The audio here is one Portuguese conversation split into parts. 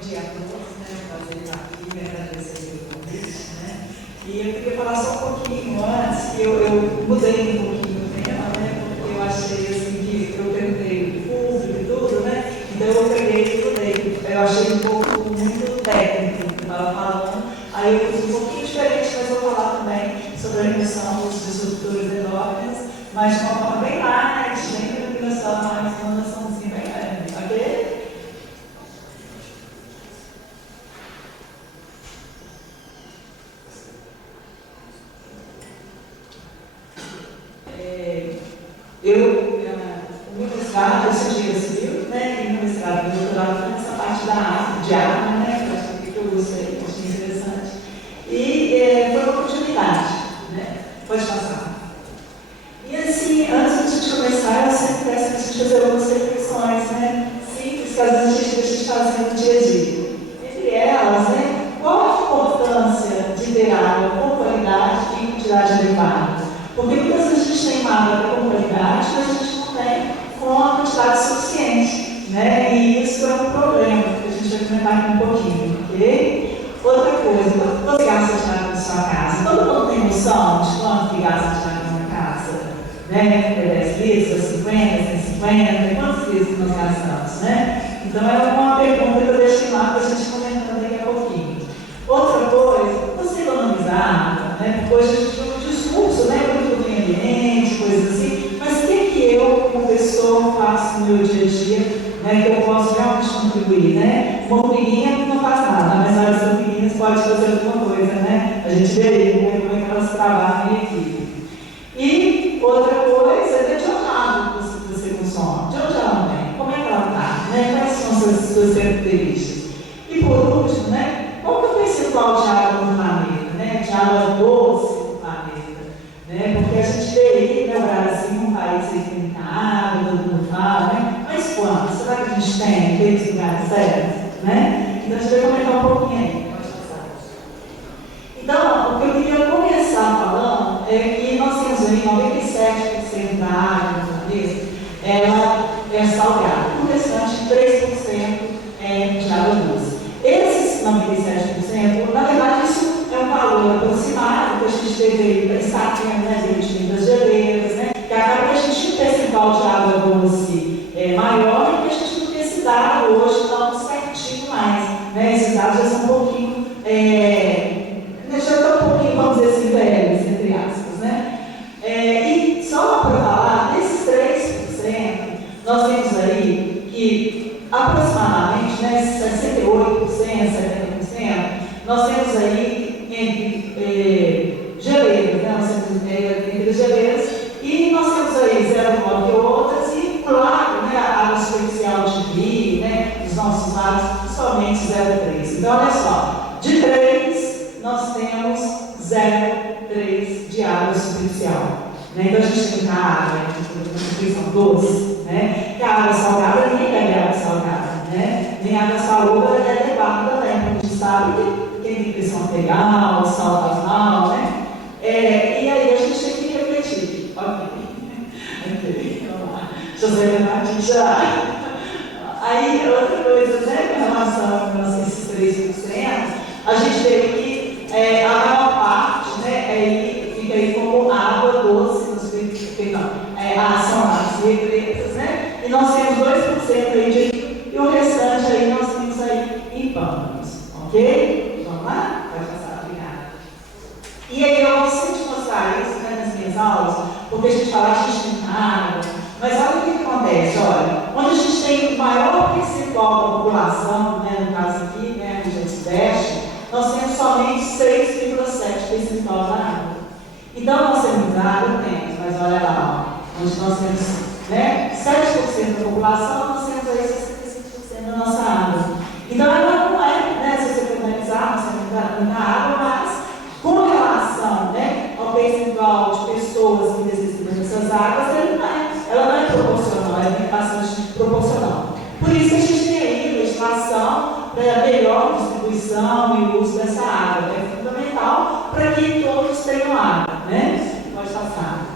dia a todos, né? Prazer estar aqui, agradecer pelo convite, né? E eu queria falar só um pouquinho antes, que eu mudei um pouquinho o tema, né? Porque eu achei assim que eu perguntei o público e tudo, né? Então eu peguei e mudei. Eu achei um pouco muito técnico que eu estava falando. Aí eu fiz um pouquinho diferente, mas vou falar também sobre a remoção dos disruptores endócrinos, mas de uma forma bem light, bem tranquila, mas uma noçãozinha bem grande, ok? O meu mestrado, eu sou engenheira civil, né? E meu mestrado e doutorado foi nessa parte da arte, de arma, né? Que eu gostei, achei interessante. E foi uma oportunidade, né? Pode passar. E assim, antes de começar, eu sempre peço para a gente fazer algumas reflexões, né? Simples, que às vezes a gente deixa de fazer no dia a dia. Entre elas, né? Qual a importância de ter água com qualidade e quantidade elevada? Porque muitas vezes a gente tem água com qualidade, mas a gente não tem com a quantidade suficiente, né? E isso é um problema, que a gente vai comentar aqui um pouquinho, ok? Outra coisa, quanto você gasta de água na sua casa? Todo mundo tem noção de quanto que gasta de água na casa? Né? É 10 litros, 50, 150, quantos litros nós gastamos, né? Então é uma pergunta que eu deixei lá para a gente comentar daqui a pouquinho. Outra coisa, você economizar água, né? Porque hoje a gente tem um discurso, né? Muito do meio ambiente, coisas assim, mas o que eu, como pessoa, faço no meu dia a dia, né? Que eu posso realmente contribuir, né? Uma formiguinha não faz nada, mas várias formiguinhas podem fazer alguma coisa, né? A gente vê aí como é que elas trabalham em equipe. E outra coisa é de onde a água que você consome, de onde ela vem, como é que ela está, né? Quais são as suas características. E por último, né? Qual que é o percentual de água no planeta, né? De água doce no planeta, né? Porque a gente vê aí, né, o Brasil, um país que tem muita água, todo mundo fala, né? Mas quanto? Será que a gente tem aqueles lugares certos, né? Então a gente vai comentar um pouquinho aí. Então, o que eu queria começar falando é que nós temos aí 97% da água do planeta, ela é salgada, o restante 3% é de água doce. Esses 97%, na verdade, isso é um valor aproximado que a gente teve aí para estar tendo, né, das geleiras, né, que acaba que a gente tem um percentual de água doce maior e que a gente não tem esse dado hoje tão certinho mais, né, esses dados já são um pouquinho, já estão um pouquinho, vamos dizer assim, velhos, entre aspas, né, e só para falar, desses 3%, nós temos aí que aproximadamente, né, 68%, 70%, nós temos aí entre geleiras, né, nós temos entre geleiras, e nós temos aí 0,9 e outras, e claro, né, a água superficial de rio, né, dos nossos lagos, principalmente 0,3. Então, olha só, de 3, nós temos 0,3 de água superficial. Né? Então, a gente tem água, que são doces, né? Que a água salgada, ninguém bebe água salgada, né? Nem água salobra é levada também, porque a gente sabe que quem tem pressão arterial, sal faz mal, né? E aí a gente tem que refletir. Ok, vamos lá. José Bernardinho já. Aí, outra coisa, né, com relação a esses 3%, a gente vê que a maior parte, né, fica aí como água doce, são as letras, né? E nós temos 2% aí de e o restante aí nós temos aí em pâmpanos, ok? Vamos lá? Pode passar, obrigada. E aí eu vou sempre mostrar isso, né, nas minhas aulas, porque a gente fala que a gente tem água, mas olha o que acontece, olha, onde a gente tem o maior percentual da população, né, no caso aqui, né, no Sudeste, nós temos somente 6,7% da água. Então nós temos água, temos, mas olha lá, onde nós temos, né, 7% da população, nós temos aí 65% da nossa água. Então ela não é, né, se você for analisar, nós temos muita água, mas com relação, né, ao percentual de pessoas que necessitam dessas águas, ela não é proporcional, ela é bastante proporcional. Por isso que a gente tem aí legislação para melhor distribuição e uso dessa água. É fundamental para que todos tenham água, né? Pode passar.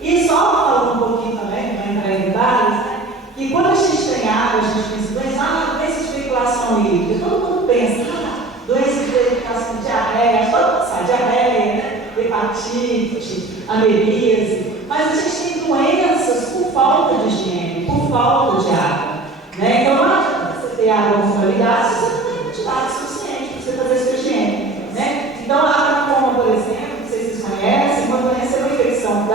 E só falando um pouquinho também, para entrar em detalhes, né, que quando a gente tem água, a gente pensa, doença de veiculação infecção hídrica. Todo mundo pensa, doença de verificação de diarreia, todo mundo sabe, diarreia, né? Hepatite, amebiase, mas a gente tem doenças por falta de higiene, por falta de água, né? Então, não adianta você ter água com qualidade se você não tem quantidade suficiente para você fazer sua higiene, né? Então, a tracoma, por exemplo, não sei se vocês conhecem, uma doença é uma infecção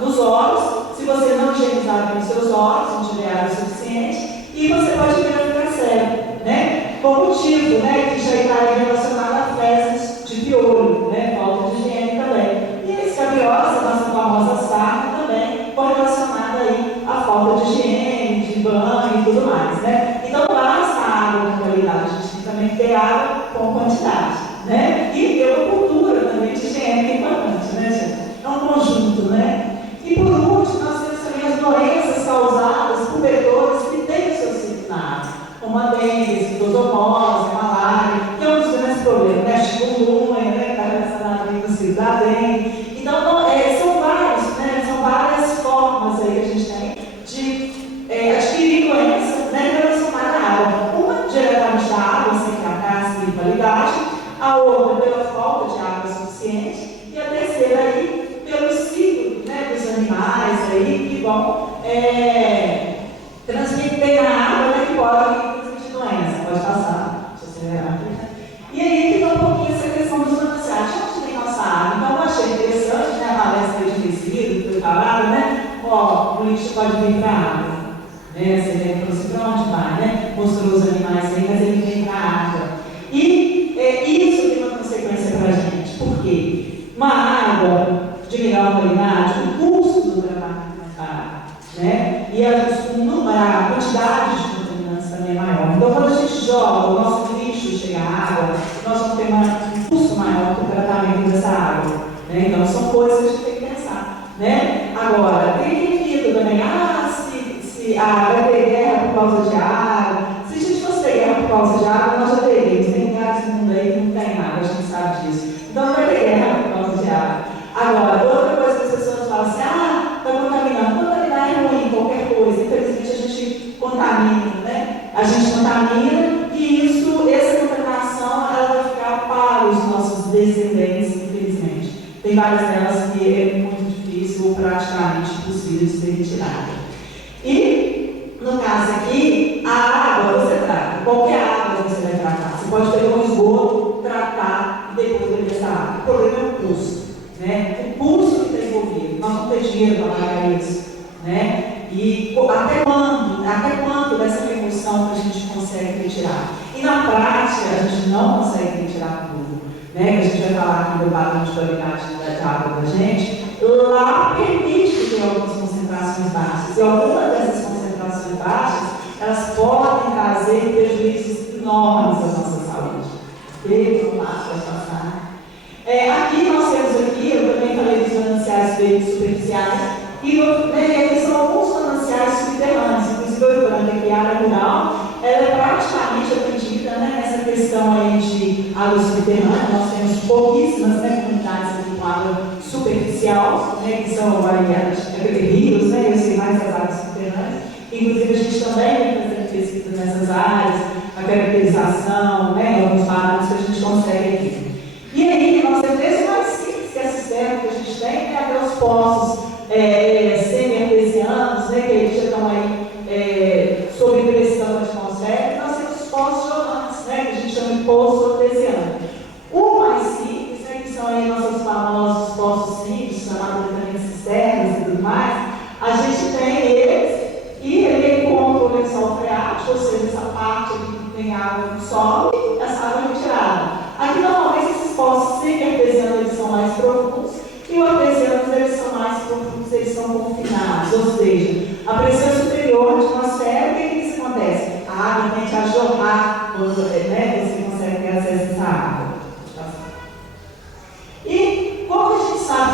nos olhos. Se você não higienizar bem os seus olhos, não tiver água suficiente, e você pode vir a ficar cego, né? Por motivo, né, que já está relacionado a fezes de piolho, né? Falta de higiene também. E a escabiose, a nossa famosa sarna, também correlacionada aí à falta de higiene, de banho e tudo mais, né? Então, basta água com qualidade, a gente tem também que ter água com quantidade, né? E ter uma cultura também de higiene que é importante, né, gente? É um conjunto, né? E por último, nós temos também as doenças causadas por vetores que têm o seu ciclo na água, como a dengue, citosomose, a malária, que é um dos grandes problemas, né? Chikungunya, né? Que está relacionado aí com o ciclo da dengue. Então, são várias formas aí que a gente tem de adquirir doenças, né? Relacionadas à água. Uma diretamente da água, sem tratar, sem qualidade, a outra pela falta de água suficiente, e a terceira aí pelo ciclo, né, dos animais aí que vão transmitir na água, né, que podem transmitir doença. Pode passar, deixa eu acelerar aqui. E aí fica um pouquinho essa questão dos mananciais. Onde tem nossa água? Então eu achei interessante, né, a palestra de resíduo que foi falada, né? Ó, o lixo pode vir para a água. Né? Você falou assim, para onde vai, né? Mostrou os animais aí, mas ele vem para a água. E isso tem uma consequência para a gente. Por quê? Uma água de melhor qualidade, o custo do trabalho é mais barato, né? E a quantidade de contaminantes também é maior. Então, quando a gente joga o nosso lixo chega à água, nós vamos ter um custo maior para o tratamento dessa água, né? Então, são coisas que a gente tem que pensar, né? Agora, tem dito também, se vai ter guerra por causa de água. Se a gente fosse ter guerra por causa de água, nós já teríamos. Tem lugares no mundo aí que não tem água, a gente sabe disso. Então, não vai ter guerra por causa de água. Agora, outra coisa que as pessoas falam assim, está contaminando. Contaminar é ruim, qualquer coisa. Infelizmente, a gente contamina, né? A gente contamina e essa contaminação, ela vai ficar para os nossos descendentes, infelizmente. Tem várias delas que é muito difícil ou praticamente impossível de ser retirada. E, no caso aqui, a água você trata. Qualquer água você vai tratar. Você pode pegar um esgoto, tratar e depois beber essa água. O problema é o custo. Né? O custo que está envolvido, nós não temos dinheiro para pagar isso, né? E até quando dessa remoção que a gente consegue retirar? E na prática, a gente não consegue retirar tudo, né? Que a gente vai falar aqui do padrão de qualidade da água da gente, lá permite que tenha algumas concentrações baixas, e algumas dessas concentrações baixas, elas podem trazer prejuízos enormes à nossa saúde. Vamos lá, pode passar. Aqui nós temos eu também falei dos mananciais superficiais, e aqui são alguns mananciais subterrâneos, inclusive o Urbana, que é a área rural, ela é praticamente atendida, né, nessa questão aí de água subterrânea. Nós temos pouquíssimas, né, comunidades aqui com água superficial, né, que são rios, né, eu sei mais das águas subterrâneas. Inclusive a gente também vem fazendo pesquisa nessas áreas, a caracterização, né, alguns parâmetros que a gente consegue aqui. E aí, nós temos esse mais simples que é a cisterna que a gente tem, né, até os poços semi-artesianos, né, que eles já estão aí sob pressão atmosférica, e nós temos os poços jorrantes, né, que a gente chama de poço artesiano. O mais simples, né, que são aí nossos famosos poços simples, chamados também de cisternas e tudo mais, a gente tem eles, e ele encontra o lençol freático, ou seja, essa parte aqui que tem água no solo, essa água é retirada. Aqui, normalmente, esses poços semi-artesianos, eles são mais profundos, e os artesianos, eles são mais profundos, eles são confinados, ou seja, a pressão superior da atmosfera, o que isso acontece? A água tende a jorrar, né, você consegue ter acesso a essa água. E como a gente sabe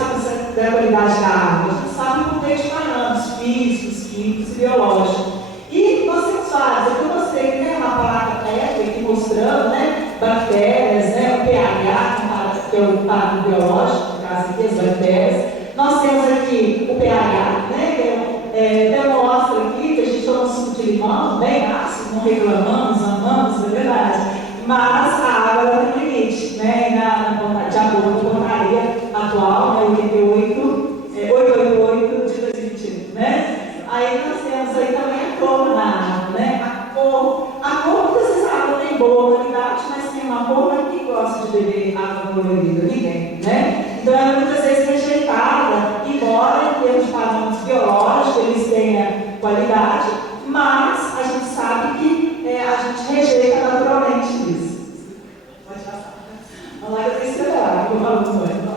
da qualidade da água? A gente sabe por meio de parâmetros físicos, químicos e biológicos. E nós temos vários. Aqui eu mostrei, né, uma placa técnica aqui mostrando, né, bactérias, né, o pH, que é o parâmetro biológico, no caso aqui, as bactérias. Nós temos aqui o pH, né, que é mostra aqui que a gente toma suco de limão, bem ácido, não reclamamos, amamos, verdade. Mas a água ela tem limite, né? De acordo com a portaria atual, né? 888 de 2021, né? Aí nós temos aí também a cor na água, né? A cor, muitas vezes a água tem boa qualidade, mas tem uma cor, mas quem gosta de beber água colorida? Ninguém, né? Então ela é muitas vezes rejeitada, embora em termos de parâmetros biológicos eles tenham qualidade, mas a gente sabe que a gente rejeita naturalmente isso. Pode passar. Vamos lá que eu tenho que acelerar, que eu falo muito.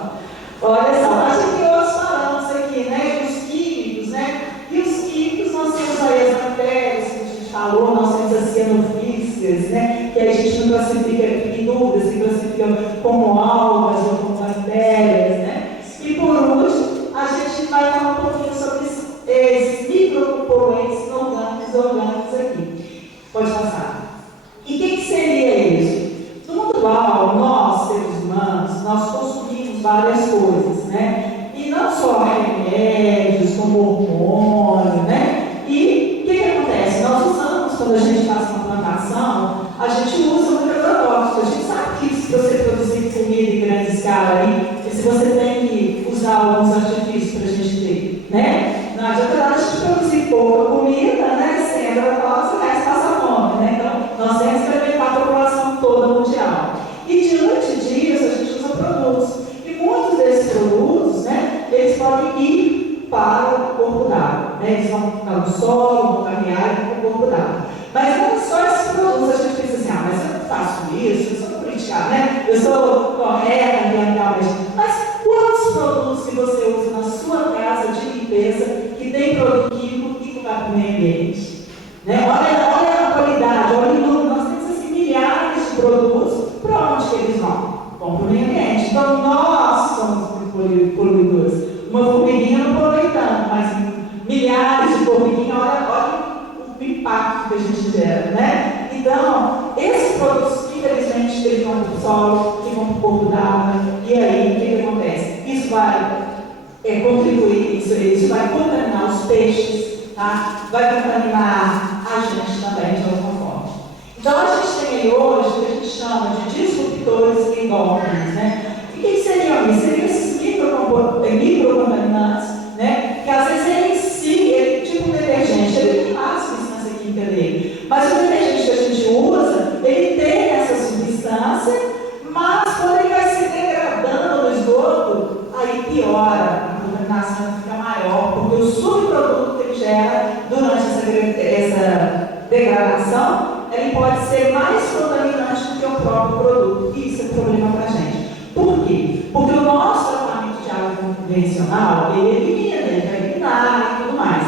Olha só, a gente tem outros parâmetros aqui, né? Os químicos, né? E os químicos nós temos aí as bactérias, que a gente falou, nós temos as cianofílicas, né? Que a gente não classifica em dúvidas, se classifica como algas ou como bactérias, né? E por último, a gente vai falar um pouquinho sobre esses micropoluentes orgânicos aqui. Pode passar. E o que seria isso? No mundo atual, nós, seres humanos, nós consumimos várias coisas, né? E não só remédios, como hormônio, né? E o que acontece? Nós usamos, quando a gente faz uma plantação, a gente usa muito agrotóxico. A gente sabe que se você produzir comida em grande escala aí, se você tem que usar alguns artifícios para a gente ter, né? Não adianta nada a gente produzir pouca comida, né? Sem agrotóxico, o resto passa fome, né? Então, nós temos que alimentar a população toda mundial. E diante disso, a gente usa produtos. E muitos desses produtos, né? Eles podem ir para o corpo d'água, né? Eles vão ficar no solo, vão caminhar para o corpo d'água. Mas não só esses produtos, a gente pensa assim, mas eu não faço isso, eu sou política, né? Eu sou correta ambientalmente. Mas quantos produtos que você usa na sua casa de limpeza que tem produto químico e que vai para o meio ambiente? Né? Olha a qualidade, olha o número, nós temos assim, milhares de produtos, para onde que eles vão? Vão para o meio ambiente. Então nós somos poluidores. Uma formiguinha não polui tanto, mas milhares de formiguinhas, olha o impacto que a gente gera, né? Então, esses produtos, infelizmente, eles vão para o solo, que vão para o corpo d'água, e aí, o que acontece? Isso vai contribuir, isso vai contaminar os peixes, tá? Vai contaminar a gente também, de alguma forma. Então, a gente tem aí hoje o que a gente chama de disruptores endócrinos, né? E o que seriam isso? Seriam esses microcontaminantes, né? Que às vezes ele em si, tipo um detergente, ele tem mais substância química dele. Mas o detergente que a gente usa, ele tem essa substância, mas quando ele vai se degradando no esgoto, aí piora, a contaminação fica maior, porque o subproduto que ele gera durante essa degradação, ele pode ser mais contaminante do que o próprio produto. E isso é um problema para a gente. Por quê? Porque o nosso tratamento de água convencional, ele elimina, ele vai eliminar e tudo mais.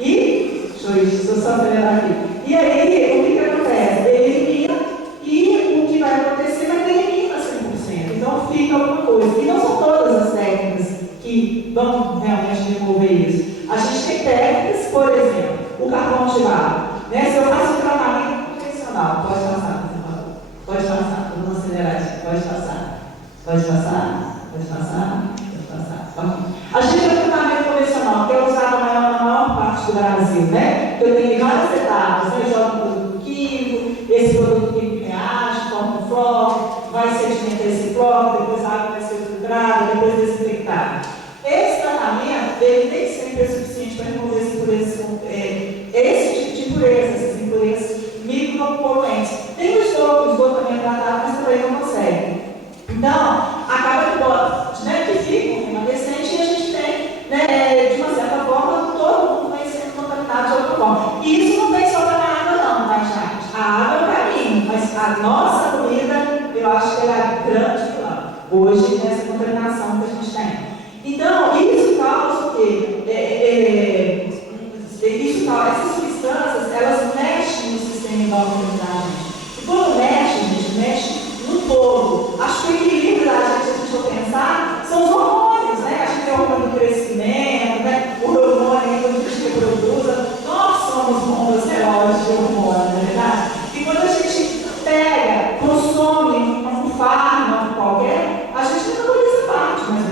E, deixa eu só acelerar aqui. E aí, o que acontece? Ele elimina e o que vai acontecer é que ele elimina 100%. Então fica alguma coisa. E não são todas as técnicas que vão realmente remover isso. A gente tem técnicas, por exemplo, o carvão ativado. Né? Se eu faço um tratamento convencional, pode passar, pode passar, vamos acelerar aqui, pode passar. Pode passar, pode passar, pode passar. A gente tem um tratamento convencional, que é usado na maior parte do Brasil, né? Eu tenho várias etapas, né? Eu jogo um produto químico, esse produto químico reage, forma um flórido, vai sedimentar esse flórido, depois a água vai ser filtrada, depois desinfectada. Esse tratamento, ele nem sempre é suficiente para remover esse tipo de impureza, essas impurezas micropoluentes. Tem o esgoto também é tratado, mas também não consegue. Então, acaba que fica um remanescente e a gente tem, né, de uma certa forma, todo mundo vai sendo contaminado de outra forma. E isso não vem só para a água, não, tá, gente? A água é o caminho, mas a nossa comida, eu acho que ela é grande vilã hoje nessa contaminação que a gente tem. Então, isso causa o quê? Essas substâncias, elas mexem no sistema endócrino da gente. E quando mexe no todo. Acho que o equilíbrio da gente, se a gente for pensar, são os hormônios, né? A gente tem o hormônio do crescimento, né? O hormônio que a gente reproduz. Nós somos bombas relógios de hormônio, não é verdade? E quando a gente pega, consome um fármaco qualquer, a gente metaboliza parte, mas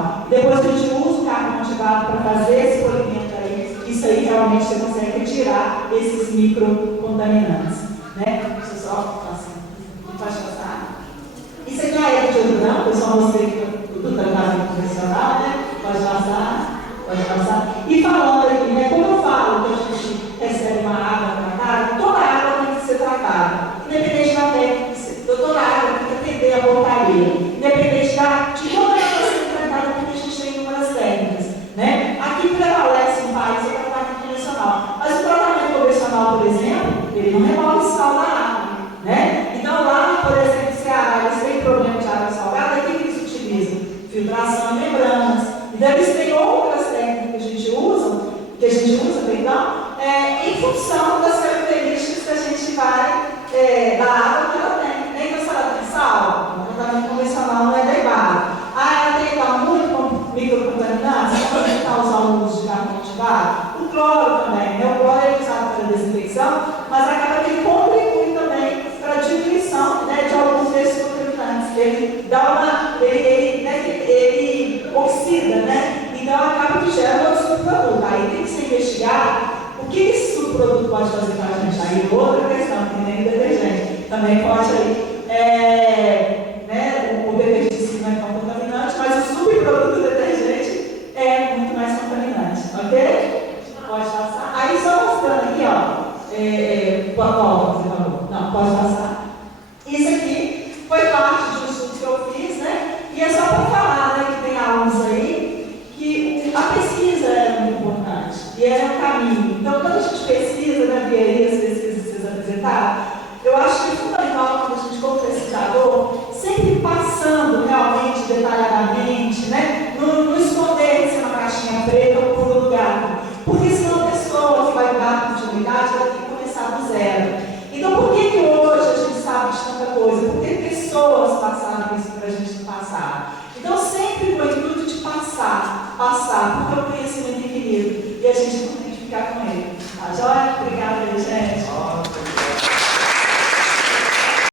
convencional. Depois a gente usa o carbono ativado para fazer esse polimento aí. Isso aí realmente você consegue retirar esses microcontaminantes. Né? Deixa eu só assim, pode passar. Isso aqui é a era de ouro branco, eu só mostrei do tratamento convencional, né? Pode passar, pode passar. E falando aqui, né? Como eu falo que a gente recebe uma água tratada, toda água tem que ser tratada. Independente da técnica, toda água tem que atender a portaria. Independente de toda a água ser tratada, porque a gente tem inúmeras técnicas. Né? Aqui prevalece no país o tratamento convencional. Mas o tratamento convencional, por exemplo, ele não remove o sal da água. Né? Então lá, por exemplo, no Ceará, eles têm problema de água salgada, o que eles utilizam? Filtração e membranas. Então eles têm outras técnicas que a gente usa, perdão, em função das características que a gente vai da água que ela tem. Nem se ela tem sal, o tratamento convencional não é adequado. Ela tem muito microcontaminantes, então a gente está usando o uso de carbono ativado. O cloro também, né? O cloro é usado para desinfecção, mas acaba que ele contribui também para a diminuição, né, de alguns desses contaminantes. Ele dá ele oxida, né? Então acaba que gera outro subproduto. Aí tem que ser investigado o que esse subproduto pode fazer para a gente. Aí outra questão, que nem o detergente. Também pode aí, né, o detergente não é tão contaminante, mas o subproduto do detergente é muito mais contaminante. Ok? Pode passar. Aí só mostrando aqui, ó. Qual você falou? Não, pode passar. Isso aqui foi parte de um estudo que eu fiz, né? E é só para falar, né, que tem alunos aí que a pesquisa é muito importante e é um caminho. Então, quando a gente pesquisa, né, via as pesquisas que vocês apresentaram, eu acho que é fundamental quando a gente, como pesquisador, sempre passando realmente, detalhadamente, né, não esconder-se numa caixinha preta ou por um lugar. Porque senão a pessoa que vai dar continuidade, ela tem que começar do zero. Então, por que hoje a gente sabe de tanta coisa? Porque pessoas passaram isso para a gente no passado. Então, sempre com o intuito de passar, porque é um conhecimento infinito. E a gente não tem que ficar com